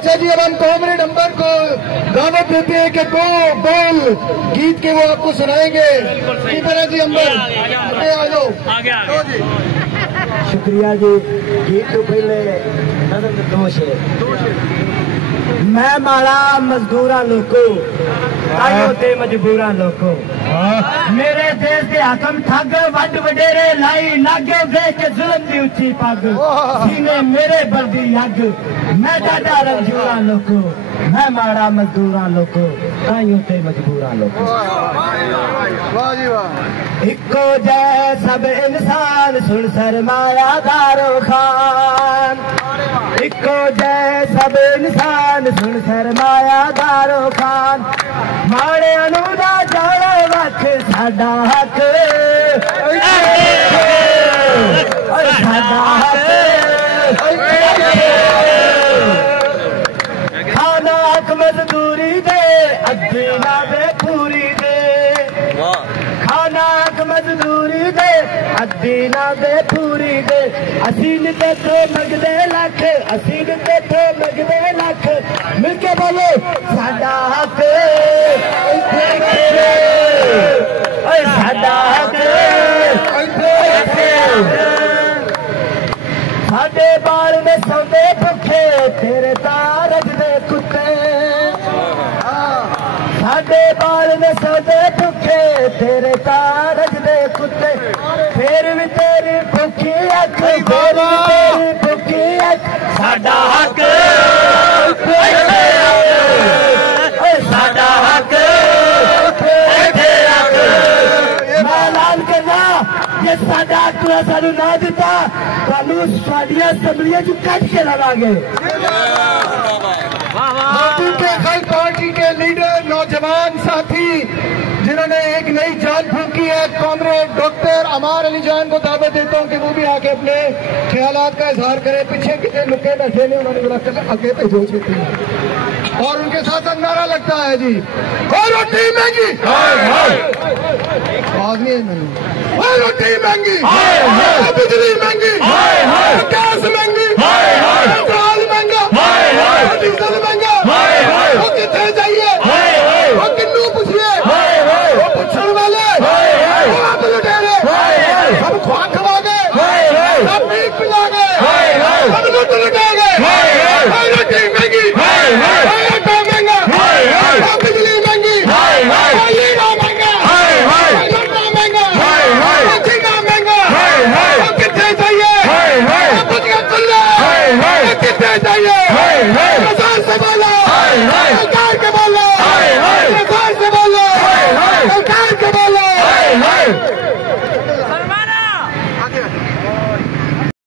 अच्छा जी, अब हम कॉमरेड अंबर को दावत देते हैं कि दो बोल गीत के वो आपको सुनाएंगे। की तरह जी अंबर आ जाओ। शुक्रिया जी। गीत तो पहले नजर दोष है। मैं माड़ा मजदूरा लोको ताइयों ते मजबूरा लोको। मेरे देश के हाकम ठग वड वडेरे लाई नागे देख के जुल्म दी उची पग सीने मेरे बर्दी अग। मैं डाडा रंजूरा लोको मैं माड़ा मजदूरा लोको ताइयों ते मजबूरा लोको। इको जय सब इंसान सुन सरमायादारो खान। इको जय सब इंसान सुन सरमायादारो खान। माड़े अनुदा जाना वख साडा हक साडा हक। खाना हक मजदूरी दे अद्धी ना दे पूरी दे। खाना हक मजदूरी दे अद्धी ना दे पूरी दे। असीन ते तो मंगदे लख असीन ते तो मंगदे लख। मिलके बोलो साडा हक साडा हक। साडे बाल में सौदे भुखे तेरे तारज दे कुत्ते। साडे बाल में सौदे भुखे तेरे तारज दे कुत्ते। फिर भी तेरी भुखी अख फिर भी तेरी भुखी अख। साडा हक साडा हक। मैं ऐलान करना ये साडा हक सानू ना दिता सानू साडियां असैम्बलियां चू कट के लवांगे। पार्टी के लीडर नौजवान साथी जिन्होंने एक नई जान फूंकी है, कॉमरेड डॉक्टर अमार अली जान को दावत देता हूँ कि वो भी आके अपने ख्यालात का इजहार करें। पीछे कितने लुके बैठे ने उन्होंने बुलाकर आगे भेजो छेती और उनके साथ नारा लगता है जी रोटी महंगी आवाज नहीं है मैंने रोटी महंगी बिजली महंगी गैस महंगी पेट्रोल महंगा डीजल महंगा। वो कितने चाहिए वो किन्नू पूछिए वो पूछने वाले वो आप लुटेरे हम खुआ खवा गए हम मीट पिला गए हम लुट लुटा गए। रोटी महंगी आटा महंगा बिजली महंगी हीरा महंगा लुटना महंगा जीना महंगा। कितने चाहिए बुझिया चुल्ला कितने चाहिए।